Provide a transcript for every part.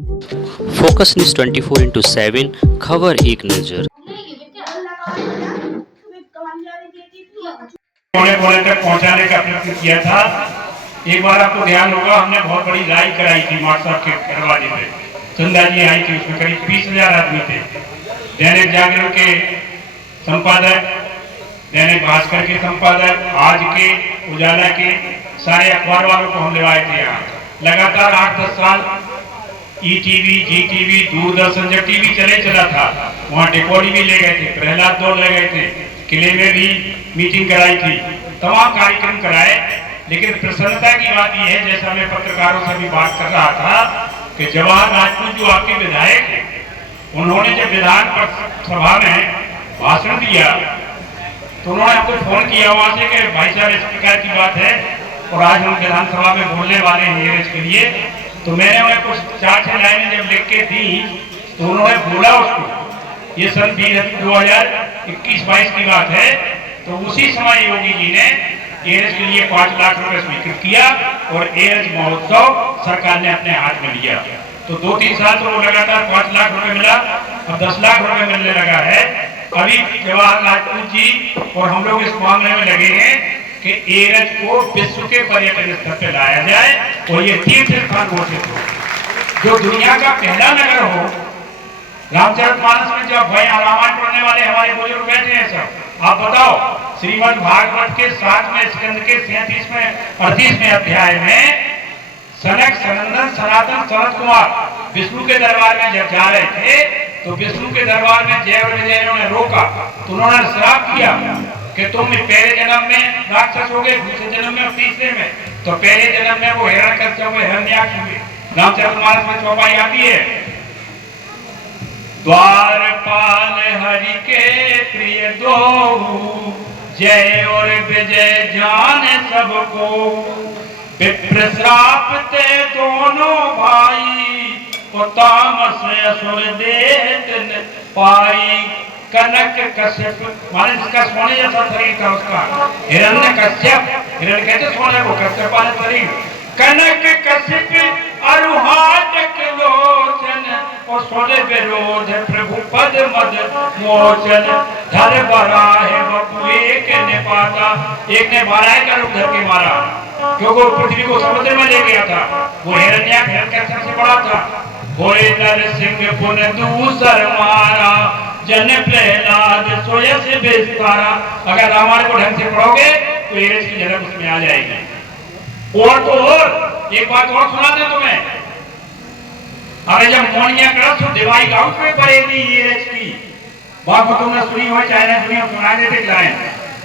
Focus news 24/7 खबर एक नजर। कोने कोने तक पहुंचाने का प्रयत्न किया था। एक बार आपको ध्यान होगा, हमने बहुत बड़ी लाइव कराई थी मार्क्सा के दरवाजे पे। चंदा जी आई थी, उसमें करीब 20,000 आदमी थे। दैनिक जागरण के संपादक, दैनिक भास्कर के संपादक, आज के, उजाला के सारे अखबार वालों को हम ले आए थे यहाँ। लगातार 8-10 साल ईटीवी, जीटीवी, दूरदर्शन जब टीवी चला था, वहाँ डिकोडी भी ले गए थे, प्रहलाद दौड़ ले गए थे, किले में भी मीटिंग कराई थी, तमाम कार्यक्रम कराए। लेकिन प्रसन्नता की बात यह है, जैसा मैं पत्रकारों से भी बात कर रहा था, कि जवाहर राजपूत जो आपके विधायक हैं, उन्होंने जब विधान सभा में भाषण दिया तो उन्होंने हमको फोन किया वहां से कि भाई साहब इस प्रकार की बात है और आज हम विधानसभा में बोलने वाले हैं एयरएच के लिए। तो मैंने उन्हें कुछ 4-6 लाइनें जब लिख के दी तो उन्होंने बोला उसको, ये सन 2021-22 की बात है, तो उसी समय योगी जी ने एयरएच के लिए 5 लाख रुपए स्वीकृत किया और एयरएच महोत्सव सरकार ने अपने हाथ में लिया। तो 2-3 साल तो लगातार 5 लाख रुपए मिला, अब 10 लाख रुपए मिलने लगा है। अभी जवाहर राजपूत जी और हम लोग इस मामले में लगे हैं कि एयरएच को विश्व के पर्यटन स्तर पर लाया जाए और ये तीर्थ स्थान घोषित हो, जो दुनिया का पहला नगर हो। रामचरितमानस में जब भाई रामायण पढ़ने वाले हमारे बुजुर्ग बैठे हैं सब, आप बताओ, श्रीमद् भागवत के 7वें स्कंद के 37वें अध्याय में सनक, सनंदन, सनातन, सनत कुमार विष्णु के दरबार में जब जा रहे थे तो विष्णु के दरबार में जय और विजय ने रोका, तो उन्होंने श्राप किया कि तुम पहले जन्म में राक्षस हो गए, दूसरे जन्म में और तीसरे में। तो पहले जन्म में वो हिरण्यकश्यप हुए, हिरण्याक्ष हुए। रामचरितमानस में चौपाई आती है, द्वारपाल हरि के प्रिय दो, जय और विजय जाने सबको, विप्र श्राप ते दोनों भाई, तामस असुर देत पाई। कनक कश्यप माने जिसका सोने जैसा शरीर था उसका, हिरण्य कश्यप, हिरण्य कहते सोने को, कश्यप वाले शरीर। कनक कश्यप अरुहाटक लोचन, और सोने विरोध प्रभु पद मद मोचन। धर बराहे बपु एक ने पाता, एक ने बराहे का रूप धर के मारा, क्योंकि वो पृथ्वी को समुद्र में ले गया था। वो हिरण्याक्ष हिरण्यकश्यप से बड़ा था। होए नरसिंह पुन दूसर मारा, जन प्रहलाद सोयस विस्तारा। अगर रामायण को ढंग से पढ़ोगे तो एयरएच की झलक उसमें आ जाएगी। और तो और एक बात और सुना दे तुम्हें, अरे जब मोनिया करा तो दिवाई गांव में पड़ेगी एयरएच की बात, को तुमने सुनी हो चाहे नहीं सुनी हो, सुना देते जाए।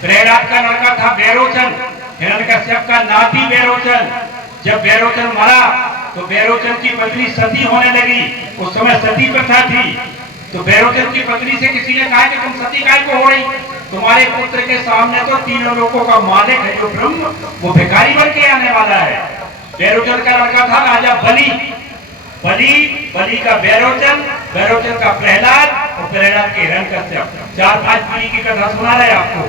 प्रहलाद का लड़का था बैरोचन, हिरण्यकश्यप का नाती बैरोचन। जब बैरोचन मरा तो बैरोचन की पत्नी सती होने लगी, उस समय सती प्रथा थी। तो बैरोचन की पत्नी से किसी ने कहा कि तुम सती काय को हो रही, तुम्हारे पुत्र के सामने तो तीनों लोगों का मालिक है जो ब्रह्म, वो भिखारी बन के आने वाला है। बैरोचन का लड़का था राजा बलि, बलि का बैरोचन, बैरोचन का प्रहलाद और प्रहलाद के हिरण्यकश्यप। 4-5 पीढ़ी की कथा सुना रहे आपको।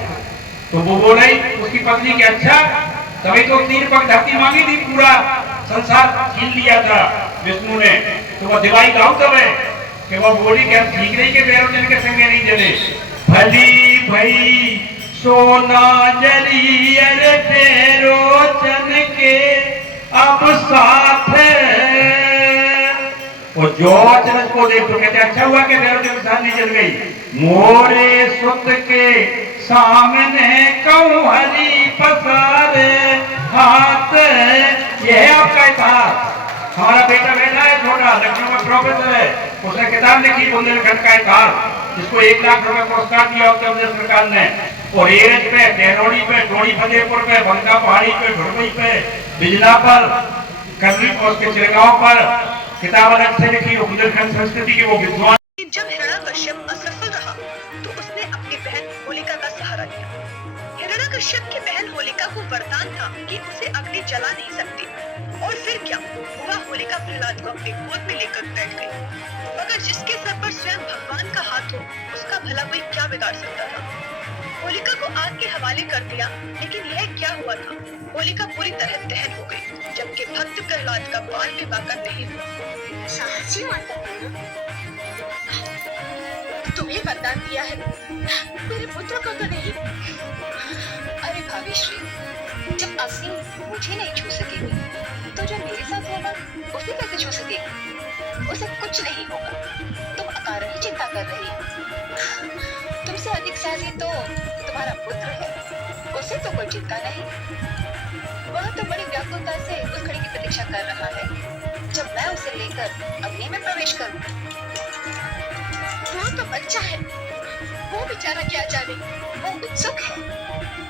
तो वो बोले उसकी पत्नी के, अच्छा तभी तो 3 पग धरती मांगी थी, पूरा संसार छीन लिया था विष्णु ने, तो वह दिवाई गाँव तब है कि वह बोली कि ठीक नहीं के बैरोचन के संग नहीं चले। भली भई सोना जली अरे बैरोचन के अब साथ, और जो अचानक को देख तो कहते अच्छा हुआ कि बैरोचन के साथ नहीं चल गई। मोरे सुत के सामने कहूं हरी पसारे हाथ, ये है आपका इतिहास। हमारा बेटा बैठा है छोटा, लखनऊ में प्रोफेसर है, उसने किताब लिखी बुंदेलखंड का इतिहास, जिसको 1 लाख रुपए पुरस्कार दिया उत्तर प्रदेश सरकार ने। और एयरएच पे, डेहरोड़ी पे, टोड़ी फतेहपुर पे, बंका पहाड़ी पे, ढुड़बई पे, बिजला पर, कर्री और उसके चिरगांव पर किताब अलग से लिखी, बुंदेलखंड संस्कृति के वो विद्वान। जब हिरण्यकश्यप असफल रहा तो उसने अपनी बहन होलिका का सहारा लिया। हिरण्यकश्यप की बहन होलिका को वरदान था कि उसे अग्नि जला नहीं सकती, और फिर क्या हुआ, होलिका प्रहलाद को अपने गोद में लेकर बैठ गई। मगर जिसके सर पर स्वयं भगवान का हाथ हो, उसका भला कोई क्या बिगाड़ सकता था। होलिका को आग के हवाले कर दिया, लेकिन यह क्या हुआ था, होलिका पूरी तरह दहन हो गई, जबकि भक्त प्रहलाद का बाल भी बाका नहीं हुआ। साहसी माता तुम्हें वरदान दिया है, मेरे पुत्र को तो नहीं। अरे भाग्यश्री, जब असीम मुझे नहीं छू सकेगी तो जो मेरे साथ होगा उसे कैसे छू सकेगी? उसे कुछ नहीं होगा। तुम अकारण ही चिंता कर रही हो। तुमसे अधिक साहसी तो तुम्हारा पुत्र है, उसे तो कोई चिंता नहीं। वह तो बड़ी व्याकुलता से उस घड़ी की प्रतीक्षा कर रहा है जब मैं उसे लेकर अग्नि में प्रवेश करूं। वो तो बच्चा है, वो बेचारा क्या जाने। वो उत्सुक है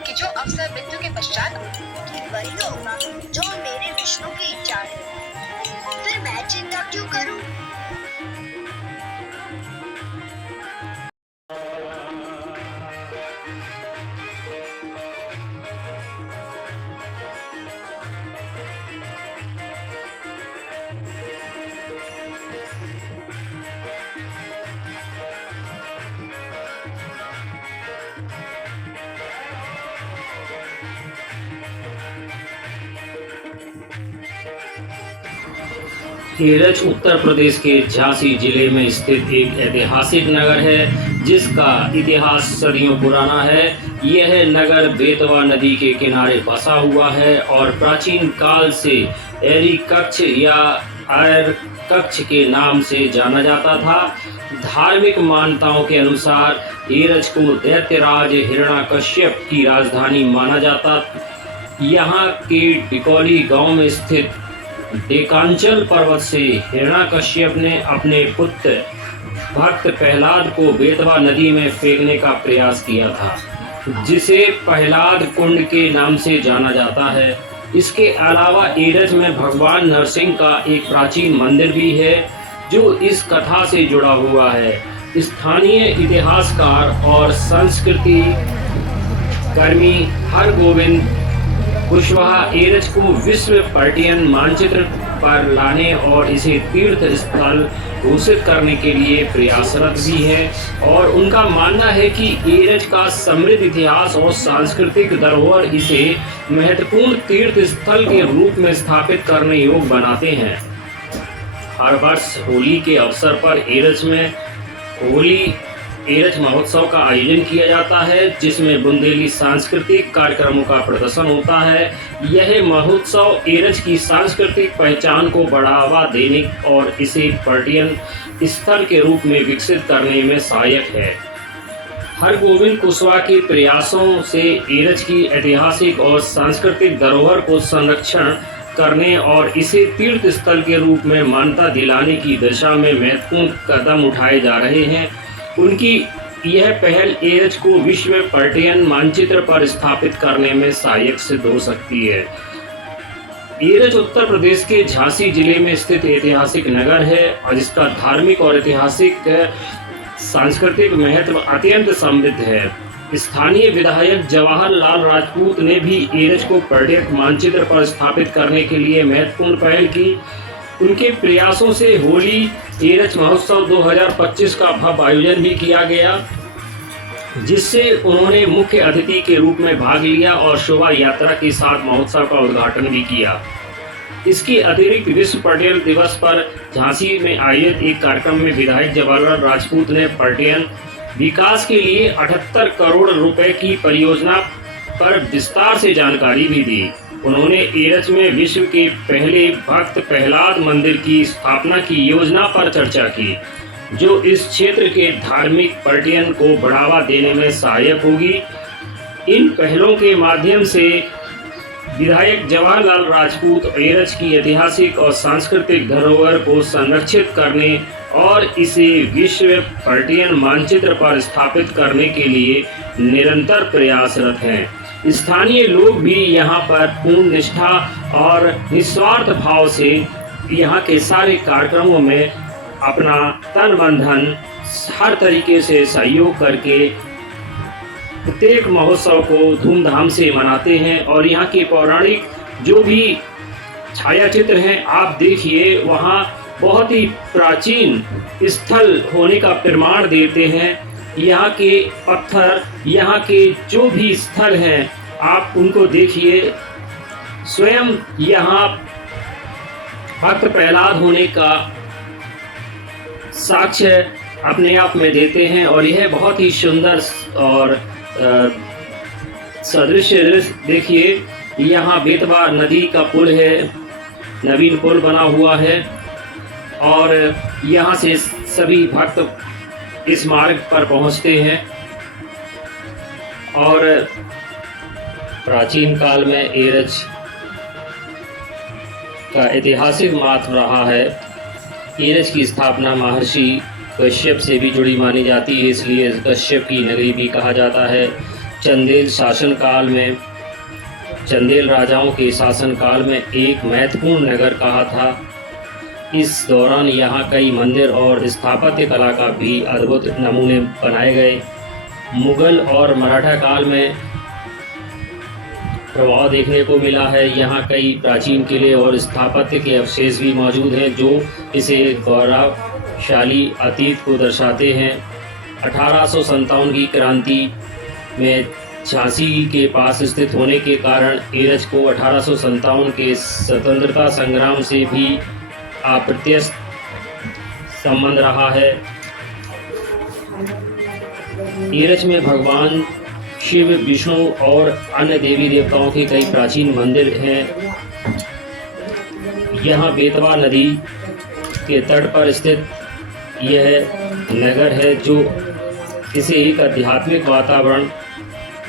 कि जो अवसर मृत्यु के पश्चात वही होगा जो मेरे विष्णु की इच्छा है। फिर मैं चिंता क्यों करूं? एरच उत्तर प्रदेश के झांसी जिले में स्थित एक ऐतिहासिक नगर है जिसका इतिहास सदियों पुराना है। यह नगर बेतवा नदी के किनारे बसा हुआ है और प्राचीन काल से एरी कक्ष या आयर कक्ष के नाम से जाना जाता था। धार्मिक मान्यताओं के अनुसार एरच को दैत्यराज हिरण्याकश्यप की राजधानी माना जाता। यहाँ के डिकोली गांव में स्थित डेकांचल पर्वत से हिरण्याकश्यप ने अपने पुत्र भक्त प्रहलाद को बेतवा नदी में फेंकने का प्रयास किया था, जिसे प्रहलाद कुंड के नाम से जाना जाता है। इसके अलावा एरच में भगवान नरसिंह का एक प्राचीन मंदिर भी है जो इस कथा से जुड़ा हुआ है। स्थानीय इतिहासकार और संस्कृति कर्मी हरगोविंद कुशवाहा एरच को विश्व पर्यटन मानचित्र पर लाने और इसे तीर्थ स्थल घोषित करने के लिए प्रयासरत भी है और उनका मानना है कि एरच का समृद्ध इतिहास और सांस्कृतिक धरोहर इसे महत्वपूर्ण तीर्थ स्थल के रूप में स्थापित करने योग्य बनाते हैं। हर वर्ष होली के अवसर पर एरच में होली एरच महोत्सव का आयोजन किया जाता है, जिसमें बुंदेली सांस्कृतिक कार्यक्रमों का प्रदर्शन होता है। यह महोत्सव एरच की सांस्कृतिक पहचान को बढ़ावा देने और इसे पर्यटन स्थल के रूप में विकसित करने में सहायक है। हरगोविंद कुशवाहा के प्रयासों से एरच की ऐतिहासिक और सांस्कृतिक धरोहर को संरक्षण करने और इसे तीर्थ स्थल के रूप में मान्यता दिलाने की दिशा में महत्वपूर्ण कदम उठाए जा रहे हैं। उनकी यह पहल एरच को विश्व पर्यटन मानचित्र पर स्थापित करने में सहायक सिद्ध हो सकती है। एरच उत्तर प्रदेश के झांसी जिले में स्थित ऐतिहासिक नगर है और जिसका धार्मिक और ऐतिहासिक सांस्कृतिक महत्व अत्यंत समृद्ध है। स्थानीय विधायक जवाहरलाल राजपूत ने भी एरच को पर्यटक मानचित्र पर स्थापित करने के लिए महत्वपूर्ण पहल की। उनके प्रयासों से होली एरच महोत्सव 2025 का भव्य आयोजन भी किया गया, जिससे उन्होंने मुख्य अतिथि के रूप में भाग लिया और शोभा यात्रा के साथ महोत्सव का उद्घाटन भी किया। इसके अतिरिक्त विश्व पर्यटन दिवस पर झांसी में आयोजित एक कार्यक्रम में विधायक जवाहरलाल राजपूत ने पर्यटन विकास के लिए 78 करोड़ रुपए की परियोजना पर विस्तार से जानकारी भी दी। उन्होंने एरच में विश्व के पहले भक्त प्रहलाद मंदिर की स्थापना की योजना पर चर्चा की, जो इस क्षेत्र के धार्मिक पर्यटन को बढ़ावा देने में सहायक होगी। इन पहलों के माध्यम से विधायक जवाहरलाल राजपूत एरच की ऐतिहासिक और सांस्कृतिक धरोहर को संरक्षित करने और इसे विश्व पर्यटन मानचित्र पर स्थापित करने के लिए निरंतर प्रयासरत हैं। स्थानीय लोग भी यहाँ पर पूर्ण निष्ठा और निस्वार्थ भाव से यहाँ के सारे कार्यक्रमों में अपना तन मन धन हर तरीके से सहयोग करके प्रत्येक महोत्सव को धूमधाम से मनाते हैं। और यहाँ के पौराणिक जो भी छायाचित्र हैं आप देखिए, वहाँ बहुत ही प्राचीन स्थल होने का प्रमाण देते हैं। यहाँ के पत्थर, यहाँ के जो भी स्थल हैं आप उनको देखिए। स्वयं यहाँ भक्त प्रहलाद होने का साक्ष्य अपने आप में देते हैं और यह बहुत ही सुंदर और सदृश्य देखिए, यहाँ बेतवा नदी का पुल है, नवीन पुल बना हुआ है और यहाँ से सभी भक्त इस मार्ग पर पहुँचते हैं। और प्राचीन काल में एरच का ऐतिहासिक महत्व रहा है। एरच की स्थापना महर्षि कश्यप से भी जुड़ी मानी जाती है, इसलिए कश्यप की नगरी भी कहा जाता है। चंदेल शासनकाल में, चंदेल राजाओं के शासनकाल में एक महत्वपूर्ण नगर कहा था। इस दौरान यहाँ कई मंदिर और स्थापत्य कला का भी अद्भुत नमूने बनाए गए। मुगल और मराठा काल में प्रभाव देखने को मिला है। यहाँ कई प्राचीन किले और स्थापत्य के अवशेष भी मौजूद हैं जो इसे गौरवशाली अतीत को दर्शाते हैं। 1857 की क्रांति में झांसी के पास स्थित होने के कारण एरच को 1857 के स्वतंत्रता संग्राम से भी अप्रत्यक्ष संबंध रहा है। एरच में भगवान शिव, विष्णु और अन्य देवी देवताओं के कई प्राचीन मंदिर हैं। यहाँ बेतवा नदी के तट पर स्थित यह नगर है जो इसे एक आध्यात्मिक वातावरण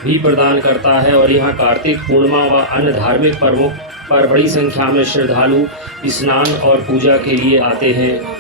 भी प्रदान करता है और यहाँ कार्तिक पूर्णिमा व अन्य धार्मिक पर्वों पर बड़ी संख्या में श्रद्धालु स्नान और पूजा के लिए आते हैं।